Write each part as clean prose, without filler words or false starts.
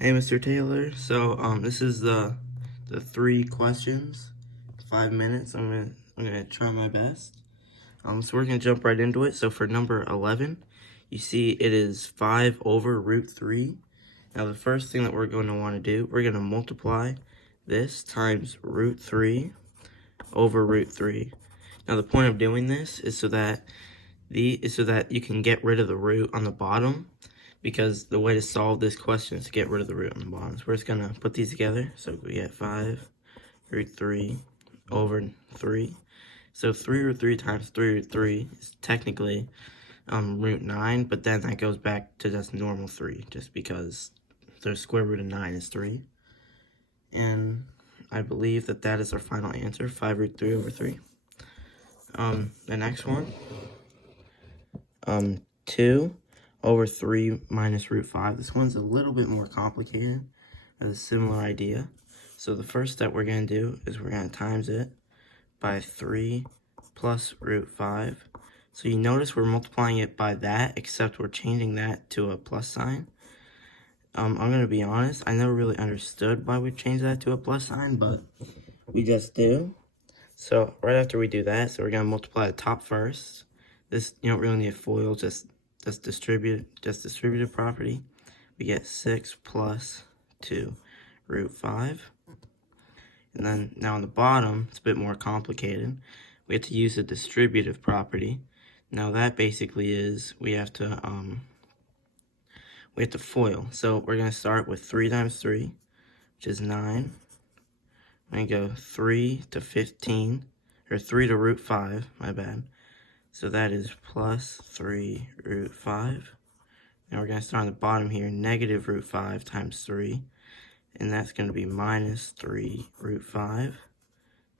Hey, Mr. Taylor. So, this is the 3 questions, 5 minutes. I'm gonna try my best. So we're gonna jump right into it. So for number 11, you see it is 5 over root 3. Now the first thing that we're going to want to do, we're gonna multiply this times root 3 over root 3. Now the point of doing this is so that you can get rid of the root on the bottom, because the way to solve this question is to get rid of the root on the bottom. So we're just going to put these together. So we get 5 root 3 over 3. So 3 root 3 times 3 root 3 is technically root 9, but then that goes back to just normal 3, just because the square root of 9 is 3. And I believe that that is our final answer, 5 root 3 over 3. The next one, 2 over 3 minus root 5. This one's a little bit more complicated, but a similar idea. So the first step we're going to do is we're going to times it by 3 plus root 5. So you notice we're multiplying it by that, except we're changing that to a plus sign. I'm going to be honest, I never really understood why we changed that to a plus sign, but we just do. So right after we do that, so we're going to multiply the top first. This, you don't really need a FOIL, just distributive property. We get 6 plus 2 root 5. And then now on the bottom, it's a bit more complicated. We have to use the distributive property. Now that basically is we have to FOIL. So we're going to start with 3 times 3, which is 9. We're going to go 3 to 15, or 3 to root 5, my bad. So that is plus 3 root 5. Now we're going to start on the bottom here, negative root 5 times 3. And that's going to be minus 3 root 5.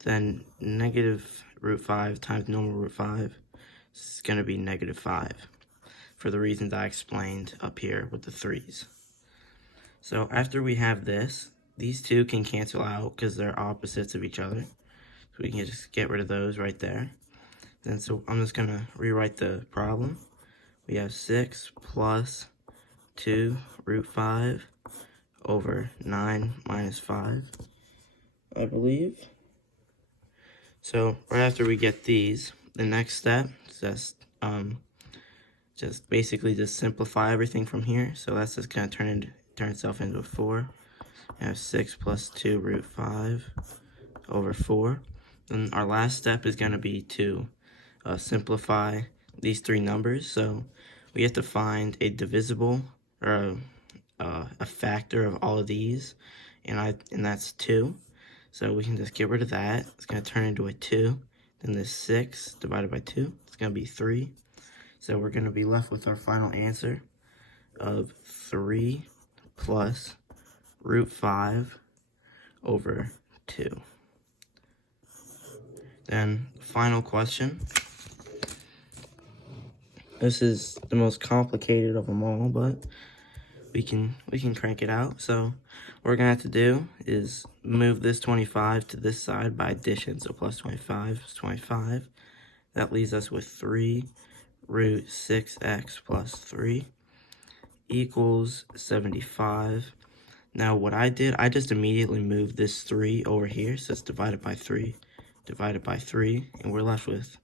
Then negative root 5 times normal root 5 is going to be negative 5, for the reasons I explained up here with the 3's. So after we have this, these two can cancel out because they're opposites of each other. So we can just get rid of those right there. Then so I'm just going to rewrite the problem. We have 6 plus 2 root 5 over 9 minus 5, I believe. So right after we get these, the next step is just basically just simplify everything from here. So that's just going to turn itself into a 4. We have 6 plus 2 root 5 over 4. Then our last step is going to be to simplify these 3 numbers. So we have to find a divisible, or a factor of all of these, and that's 2. So we can just get rid of that. It's going to turn into a 2. Then this 6 divided by 2, it's going to be 3. So we're going to be left with our final answer of 3 plus root 5 over 2. Then final question. This is the most complicated of them all, but we can crank it out. So what we're gonna have to do is move this 25 to this side by addition. So plus 25 is 25. That leaves us with 3 root 6x plus 3 equals 75. Now what I did, I just immediately moved this 3 over here, so it's divided by 3, and we're left with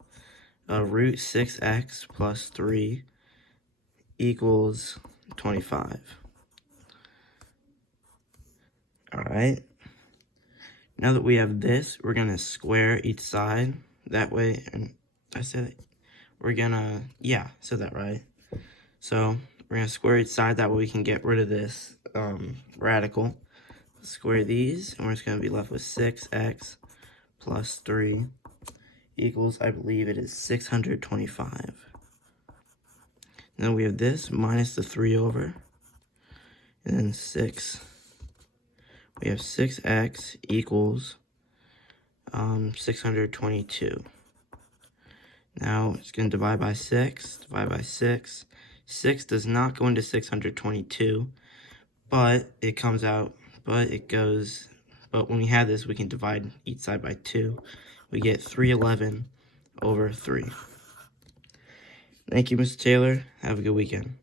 root 6x plus 3 equals 25. Alright, now that we have this, we're going to square each side. That way, and I said it, we're going to, yeah, I said that right. So we're going to square each side, that way we can get rid of this radical. Square these, and we're just going to be left with 6x plus 3 equals, I believe it is 625. Then we have this minus the 3 over, and then 6. We have 6x equals 622. Now it's going to divide by 6, divide by 6. 6 does not go into 622, but it comes out, but when we have this, we can divide each side by 2. We get 311 over 3. Thank you, Mr. Taylor. Have a good weekend.